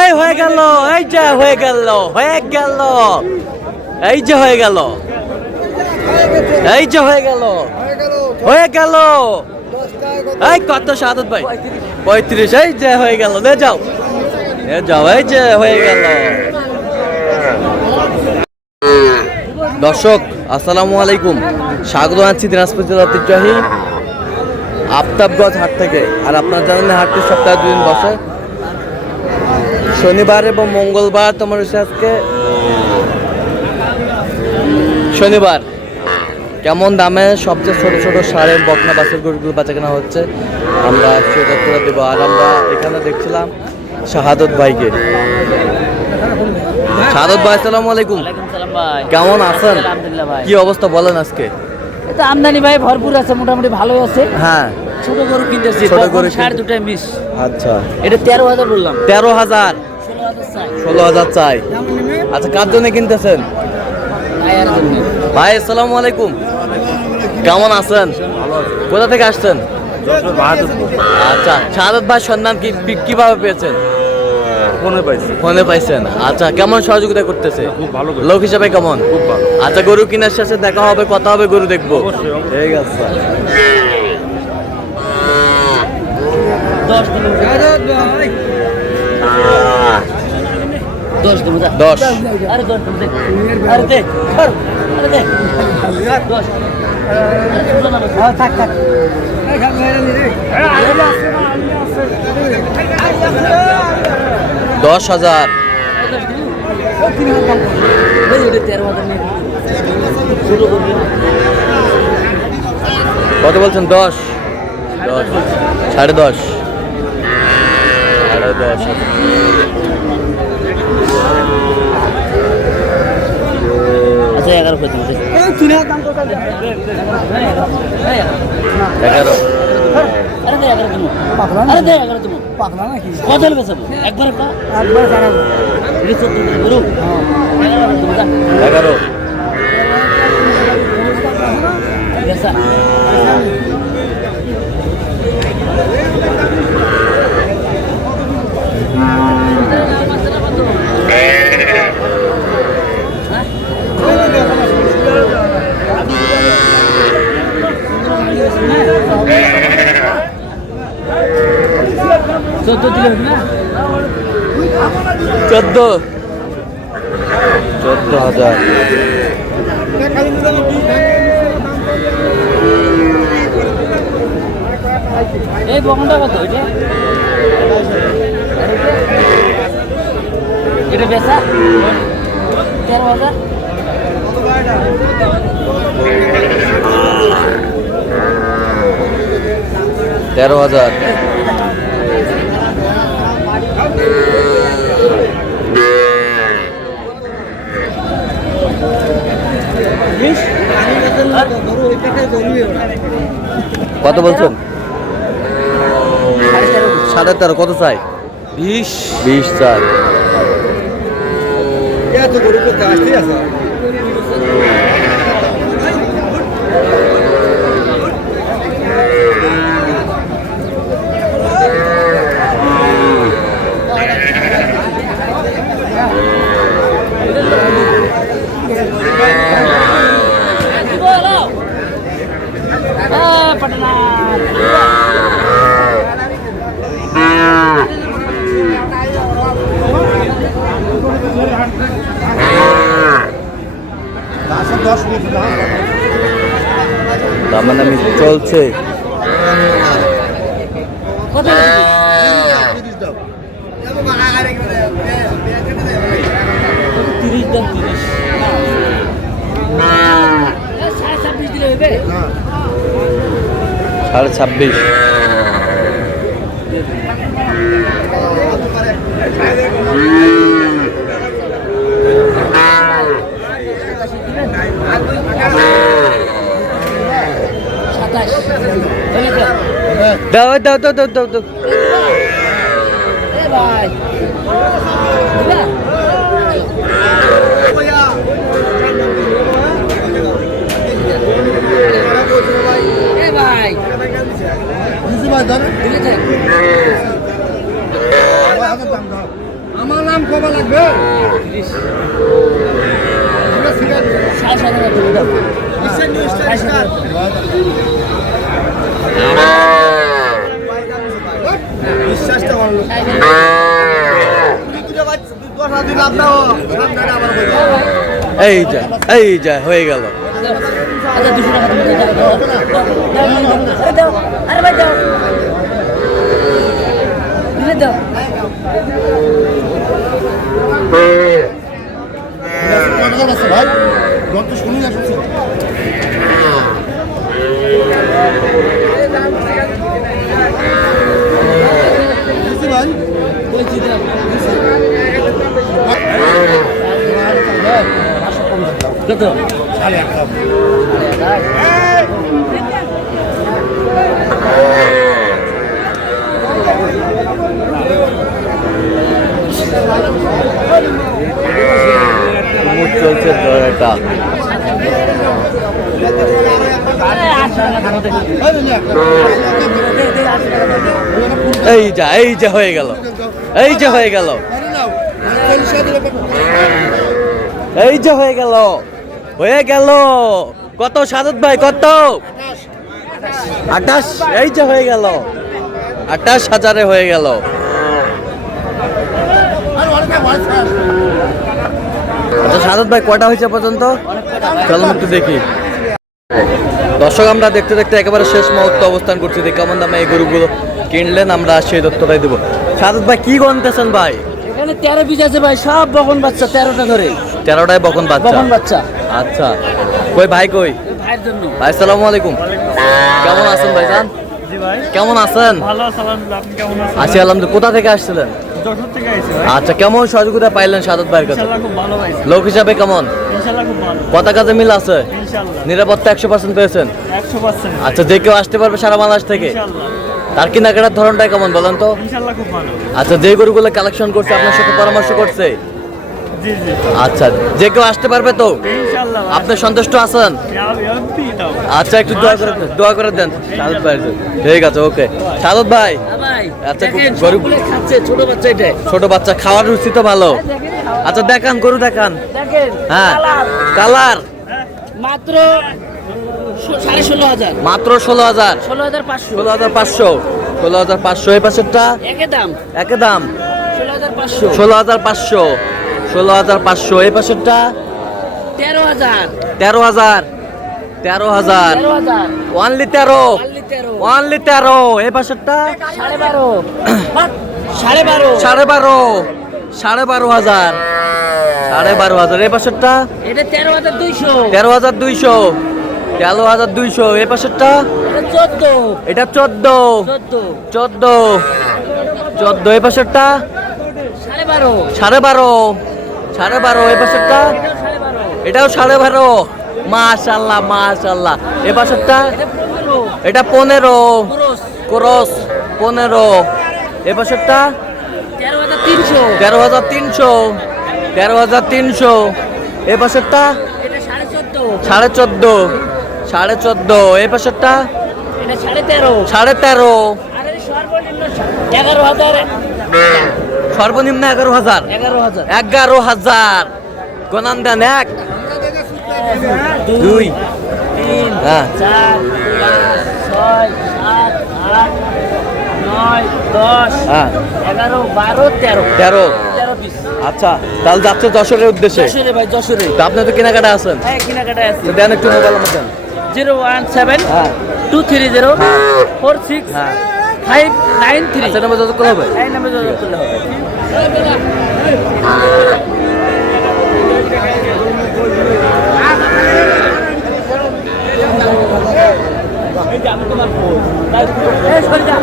এই হয়ে গেল, এই যে হয়ে গেল, হয়ে গেল, এই যে হয়ে গেল, এই যে হয়ে গেল, হয়ে গেল। এই কত সাদত ভাই? 35। এই যে হয়ে গেল, লে যাও, এ যাও, এই যে হয়ে গেল। দর্শক আসসালামু আলাইকুম, স্বাগত জানাচ্ছি দিনাজপুর জেলার ঐতিহ্যবাহী আফতাবগঞ্জ হাট থেকে। আর আপনারা জানেন হাটটি সপ্তাহে 2 দিন বসে, শনিবার এবং মঙ্গলবার। তোমার আজকে শনিবার। কেমন দামে সবচেয়ে ছোট ছোট সারে বকনা বাছুর গরুগুলো বাচ্চা কেনা হচ্ছে আমরা সেটা তুলে দেবো। আর আমরা এখানে দেখছিলাম শাহাদত ভাইকে। শাহাদত ভাই আসসালামু আলাইকুম। কেমন আছেন? কি অবস্থা বলেন আজকে? এটা আমদানি ভাই ভরপুর আছে, মোটামুটি ভালোই আছে। হ্যাঁ, ছোট গরু কিনতেছি, ছোট গরু ষাট দুটাই মিস। আচ্ছা, এটা 13,000 বললাম। 13,000, 16,000 চাই। আচ্ছা, কার জন্য কিনতেছেন? ভাই আসসালামু আলাইকুম, কেমন আছেন? কোথা থেকে আসছেন? আচ্ছা, শাহাদত ভাই সন্ধান কিভাবে পেয়েছেন? ফোনে পাইছেন। আচ্ছা, কেমন সহযোগিতা করতেছে? খুব ভালো, লোক হিসাবে কেমন? খুব ভালো। আচ্ছা, গরু কেনার শেষে দেখা হবে, কথা হবে, গরু দেখবো। ঠিক আছে। 10। আরে 10 দে, আরে দে, আরে দে 10। থাক থাক। 10,000। কত বলছেন? 10, 10.5। 10.5। আচ্ছা 11 করে দিন। 11। আরে দে 11 দিন। আরে দে 11 দিন। পাগলা নাকি? কত হলে বেচবো? একবার ছাড়াবো। এটা 14 দিন গরু। 11। বেচা। চোদ্দ দিলে হবে না? 14,000। এই বকনটা কত? এটা বেচা 13,000। 13,000। কত বলছেন? 13.5। কত চাই? 20 চাই। দামাদামি চলছে। সাড়ে 26। দাও দাও দাও দাও দাও দাও। ভাই ভাই এই যা হয়ে গেল। আচ্ছা 200 টাকা তুমি দাও। আরে ভাই দাও। দিলে দাও। ভাই গত শুনি আসছে ভাই কত? চলছে এটা। এই যা হয়ে গেল। এই যে হয়ে গেল। এই যে হয়ে গেল। হয়ে গেল। কত সাদত ভাই কত? 28। এই যে হয়ে গেল। 28,000 হয়ে গেল। আচ্ছা সাদত ভাই কটা হয়েছে পর্যন্ত? চলো একটু দেখি। দর্শক আমরা দেখতে দেখতে একেবারে শেষ মুহূর্তে অবস্থান করছি। কেমন দামে এই গরুগুলো কিনলেন আমরা সেই তথ্যটাই দেবো। সাদত ভাই কি গনতেছেন ভাই? এখানে 13 পিস আছে ভাই, সব বকন বাচ্চা, 13টা ধরে। 13টায় বকন বাচ্চা। আচ্ছা কই ভাই কই? ভাইয়ের জন্য। ভাই আসসালামু আলাইকুম। কেমন আছেন ভাইজান? জি ভাই কেমন আছেন? ভালো আছি আলহামদুলিল্লাহ। আপনি কেমন আছেন? আছি আলহামদুলিল্লাহ। কোথা থেকে আসছিলেন? যশোর থেকে আইছি ভাই। আচ্ছা কেমন সহযোগিতা পাইলেন সাদত ভাইয়ের কাছে? ইনশাআল্লাহ খুব ভালো পাইছি। লোক হিসাবে কেমন? ইনশাআল্লাহ খুব ভালো। কথা কাজে মিল আছে? ইনশাআল্লাহ নিরাপত্তা 100% পেয়েছেন? 100%। আচ্ছা যে কেউ আসতে পারবে সারা বাংলাদেশ থেকে? ইনশাআল্লাহ। তার কেনাকাটার ধরনটা কেমন বলেন তো? ইনশাআল্লাহ খুব ভালো। আচ্ছা যে গরুগুলো কালেকশন করছে আপনার সাথে পরামর্শ করছে? জি জি আচ্ছা যে কেউ আসতে পারবে তো? ইনশাআল্লাহ। আপনি সন্তুষ্ট আছেন? এমপি দাও। আচ্ছা একটু দোয়া করে দেন সাদত ভাই। ঠিক আছে ওকে সাদত ভাই। ভাই আচ্ছা, দেখেন গরু- সবগুলো খাচ্ছে, ছোট বাচ্চা এটা। ছোট বাচ্চা খাওয়ার রুচি তো ভালো। আচ্ছা দেখান গরু দেখান। দেখেন হ্যাঁ কালার। কালার মাত্র 16,500। মাত্র 16,000। 16,500। 16,500। 16,500 এই পাশেরটা একই দাম। একই দাম 16,500। 16,500। 16,500 এই পাশেরটা 13,000। 13,000। 13,000। 13,000। ওয়ানলি 13। Only 13। ওয়ানলি 13 এই পাশেরটা 12,500। 12,500। 12,500। 12,500। 12,500 এই পাশেরটা এটা 13,200। 13,200। 13,200 এই পাশেরটা এটা 14। এটা 14। 14। 14 এই পাশেরটা 12,500। 12.5। 12.5 এই পাশেরটা এটাও 12,500। এটাও 12.5। মাশাআল্লাহ মাশাআল্লাহ এই পাশেরটা এটা 15। এটা 15। ক্রস। ক্রস 15 এই পাশেরটা 13,300। 13,300। 13,300 এই পাশেরটা এটা 14,500। 14.5। 14.5 এই পাশেরটা এটা 13,500। 13.5। আর এই সর্বনিম্ন 11,000। সর্বনিম্ন 11,000। 11,000। 11,000 গণান দেন 1 2 3 হ্যাঁ 4 5 6 7 8 9 10 হ্যাঁ 11 12 13 13। 13 পিস। আচ্ছা তাহলে যাচ্ছে যশোরের উদ্দেশ্যে। যশোরে ভাই, যশোরে। তো আপনি তো কেনাকাটা আছেন হ্যাঁ কেনাকাটা আছে। তো দেন একটু মোবাইল আমার দেন। 017 হ্যাঁ 230 46 হ্যাঁ 593। আচ্ছা নাম্বার যত করে হবে। এই নাম্বার যোগাযোগ করলে হবে। এই যে আমি তোমার ফোন। এই সরে যা।